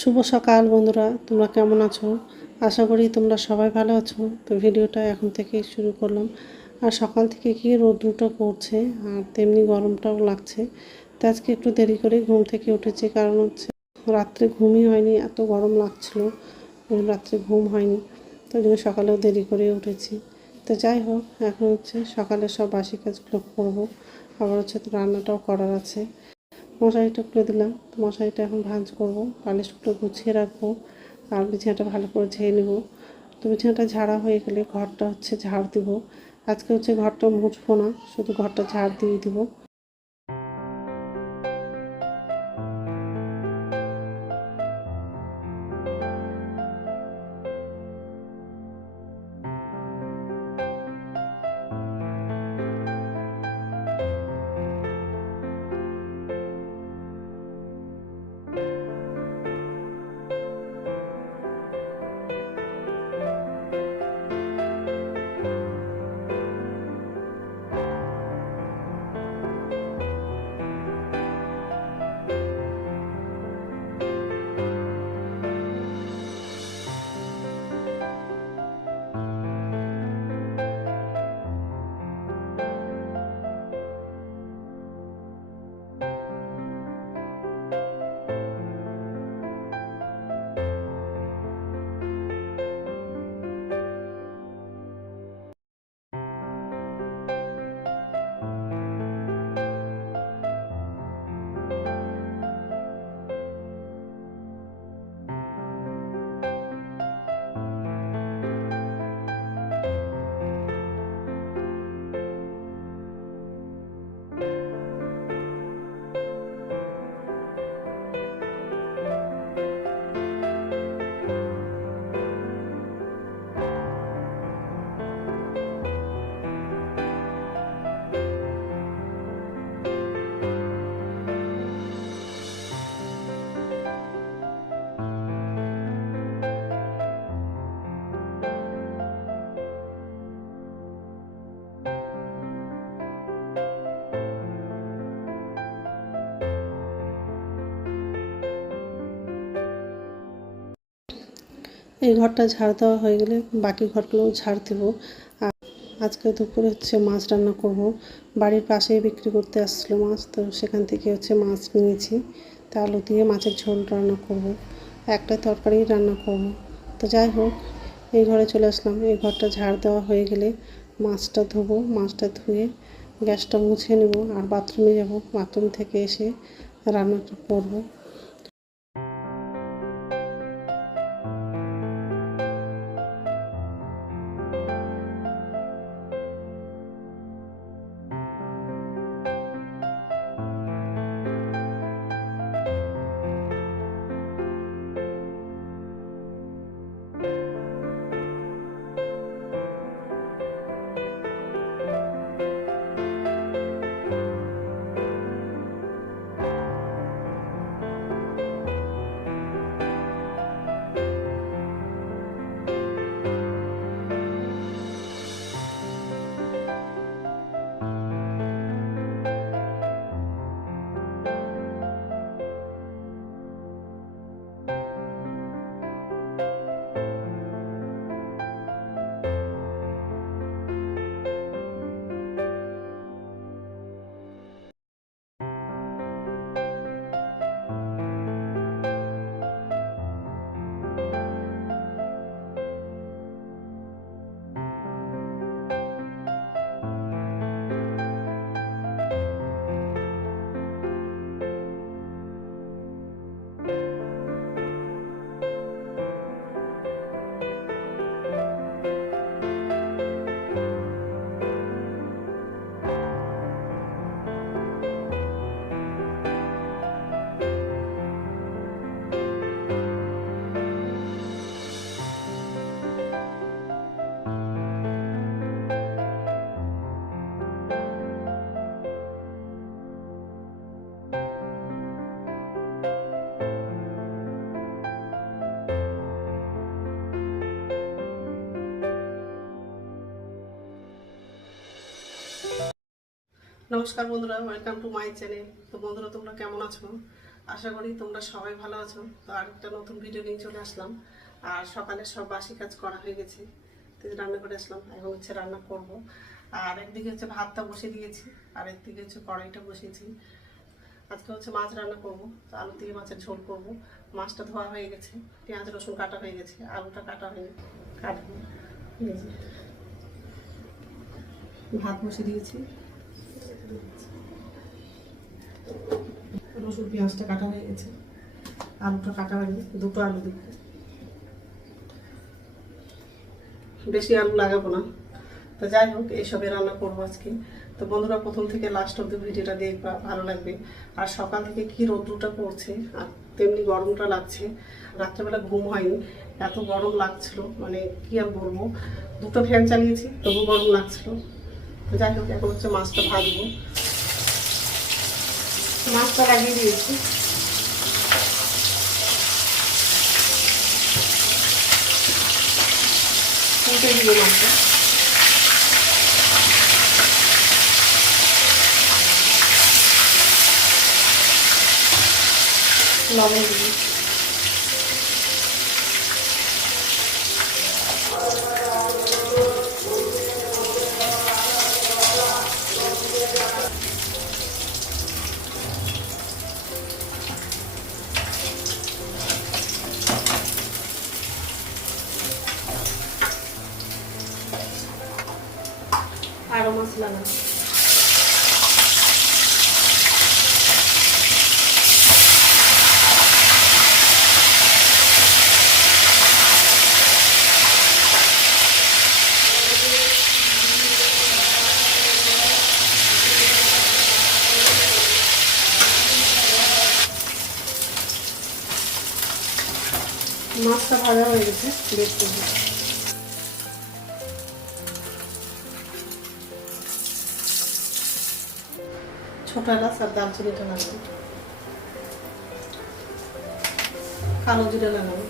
শুভ সকাল বন্ধুরা, তোমরা কেমন আছো? আশা করি তোমরা সবাই ভালো আছো। তো ভিডিওটা এখন থেকেই শুরু করলাম। আর সকাল থেকে কি রোদ্রুটা পড়ছে, আর তেমনি গরমটাও লাগছে। তো আজকে একটু দেরি করে ঘুম থেকে উঠেছি, কারণ হচ্ছে রাত্রে ঘুমই হয়নি, এত গরম লাগছিল রাত্রে ঘুম হয়নি। তো জন্য সকালেও দেরি করে উঠেছি। তো যাই হোক, এখন হচ্ছে সকালে সব বাসি কাজগুলো করব। আবার হচ্ছে তো রান্নাটাও করার আছে। মশারিটা খুলে দিলাম। তো মশারিটা এখন ভাঁজ করব পালিশগুলো গুছিয়ে রাখব, আর বিছানাটা ভালো করে ঝেয়ে নেব। তো বিছানাটা ঝাড়া হয়ে গেলে ঘরটা হচ্ছে ঝাড় দিব। আজকে হচ্ছে ঘরটা মুছবো না, শুধু ঘরটা ঝাড় দিয়ে দিব। এই ঘরটা ঝাড় দেওয়া হয়ে গেলে বাকি ঘরগুলোও ঝাড় দেবো। আর আজকে দুপুরে হচ্ছে মাছ রান্না করব। বাড়ির পাশেই বিক্রি করতে আসছিল মাছ, তো সেখান থেকে হচ্ছে মাছ নিয়েছি। তা আলু দিয়ে মাছের ঝোল রান্না করব। একটা তরকারি রান্না করব। তো যাই হোক, এই ঘরে চলে আসলাম। এই ঘরটা ঝাড় দেওয়া হয়ে গেলে মাছটা ধোবো। মাছটা ধুয়ে গ্যাসটা মুছে নেব আর বাথরুমে যাব। বাথরুম থেকে এসে রান্নাটা করব। নমস্কার বন্ধুরা ওয়েলকাম টু মাই চ্যানেল তো বন্ধুরা, তোমরা কেমন আছো? আশা করি তোমরা সবাই ভালো আছো। তো আরেকটা নতুন ভিডিও নিয়ে চলে আসলাম। আর সকালে সব বাসি কাজ করা হয়ে গেছে। তো রান্না করে আসলাম, এখন হচ্ছে রান্না করব। আর একদিকে হচ্ছে ভাতটা বসিয়ে দিয়েছি, আর একদিকে হচ্ছে কড়াইটা বসিয়েছি। আজকে হচ্ছে মাছ রান্না করব। তো আলু দিয়ে মাছের ঝোল করব। মাছটা ধোয়া হয়ে গেছে, পেঁয়াজ, রসুন কাটা হয়ে গেছে, আলুটা কাটা হয়ে কাটবো। ভাত বসিয়ে দিয়েছি। রসুন, পেঁয়াজটা কাটা হয়ে গেছে। আলুটা কাটা হয়নি দুটো আলু দিব। বেশি আলু লাগাবো না। তো যাই হোক, এইসবে রান্না করব আজকে। তো বন্ধুরা, প্রথম থেকে লাস্ট অব্দি ভিডিওটা দেখবা, ভালো লাগবে। আর সকাল থেকে কি রোদ্রুটা পড়ছে, আর তেমনি গরমটা লাগছে। রাত্রেবেলা ঘুম হয়নি, এত গরম লাগছিল মানে কি আর বলব। দুটো ফ্যান চালিয়েছি, তবু গরম লাগছিল। তো যাই হোক, এখন হচ্ছে মাছটা ভাজবো। মাছটা লাগিয়ে দিয়েছি। ফুটে দিয়ে মাছটা। লবণ দিবি। আরও মশলা না মাছটা ভাজা হয়ে গেছে দেখতে হবে। ছোট এলাচ আর দারচিনিটা লাগাবো কালো জিরে লাগাবো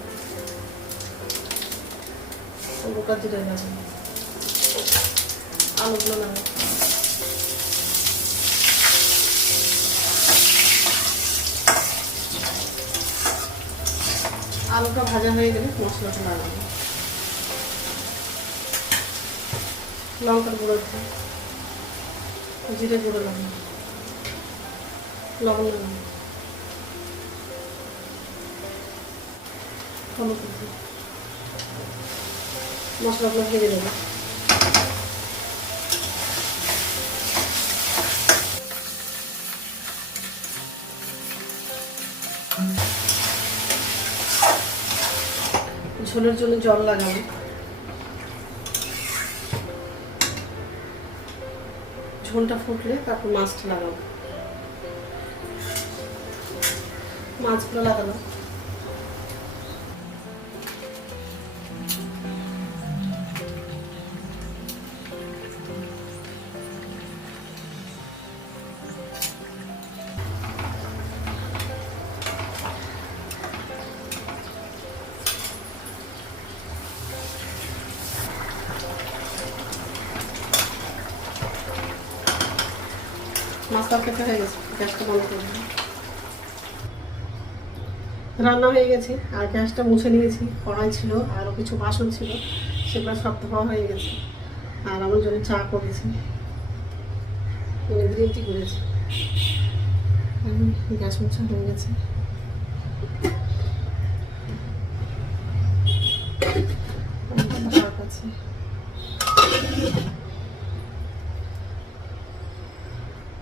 গোটা জিরে লাগাবো আলুগুলো লাগাবো আলুটা ভাজা হয়ে গেলে মশলাটা লাগাবো লঙ্কার গুঁড়ো জিরে গুঁড়ো লাগাবো। লবণ লাগাবো। মশলাগুলো ভেজে দেবো ঝোলের জন্য জল লাগাবো। ঝোলটা ফুটলে তারপর মাছটা লাগাবো। মাছগুলো লাগালাম মাছটা খেতে হয়ে গেছে গ্যাসটা বন্ধ করে দিলাম। রান্না হয়ে গেছে, আর গ্যাসটা মুছে নিয়েছি, কড়াই ছিল, আরও কিছু বাসন ছিল, সেগুলো সব ধোয়া হয়ে গেছে, আর আমার জন্য চা করেছি। গ্রিন টি করেছি। গ্যাস মুছা হয়ে গেছে।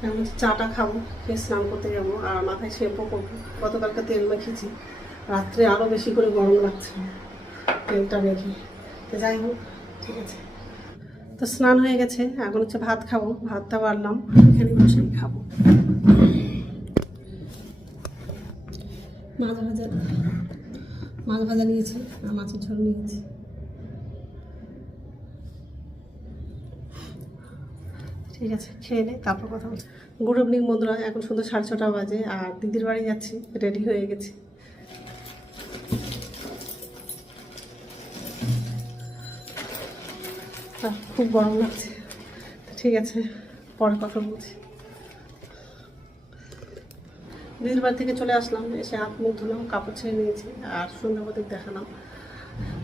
আমি হচ্ছে চাটা খাব, খেয়ে স্নান করতে যাব। আর মাথায় শ্যাম্পু করব। গতকালকে তেল মেখেছি। রাত্রে আরও বেশি করে গরম লাগছে তেলটা মেখে। তো যাই হোক, ঠিক আছে। তো স্নান হয়ে গেছে, এখন হচ্ছে ভাত খাব। ভাতটা বাড়লাম, এখানে বসে খাব। মাছ ভাজা মাছ ভাজা নিয়েছি, আর মাছের ঝোল নিয়েছি। ঠিক আছে, খেয়ে নে, তারপর কথা বলছি গুড ইভিনিং বন্ধুরা, এখন সন্ধ্যা সাড়ে ছটা বাজে আর দিদির বাড়ি যাচ্ছি রেডি হয়ে গেছি। খুব গরম লাগছে। ঠিক আছে, পরে কথা বলছি। দিদির বাড়ি থেকে চলে আসলাম, এসে হাত মুখ ধুলাম, কাপড় ছেড়ে নিয়েছি আর সন্ধ্যাবাদের দেখালাম।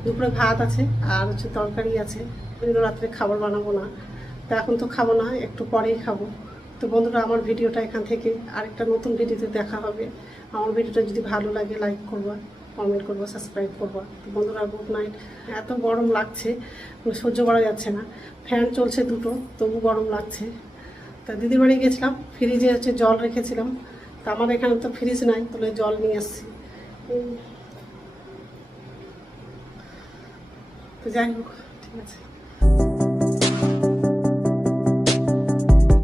দুপুরে ভাত আছে আর হচ্ছে তরকারি আছে। রাত্রে খাবার বানাবো না। তো এখন তো খাব না, একটু পরেই খাব। তো বন্ধুরা, আমার ভিডিওটা এখান থেকে আরেকটা নতুন ভিডিওতে দেখা হবে। আমার ভিডিওটা যদি ভালো লাগে লাইক করবা কমেন্ট করব সাবস্ক্রাইব করবা। তো বন্ধুরা গুড নাইট এত গরম লাগছে মানে সহ্য করা যাচ্ছে না। ফ্যান চলছে দুটো, তবু গরম লাগছে। তা দিদির বাড়ি গেছিলাম ফ্রিজে হচ্ছে জল রেখেছিলাম। তা আমার এখানে তো ফ্রিজ নাই তাহলে জল নিয়ে আসছি। তো যাই হোক, ঠিক আছে।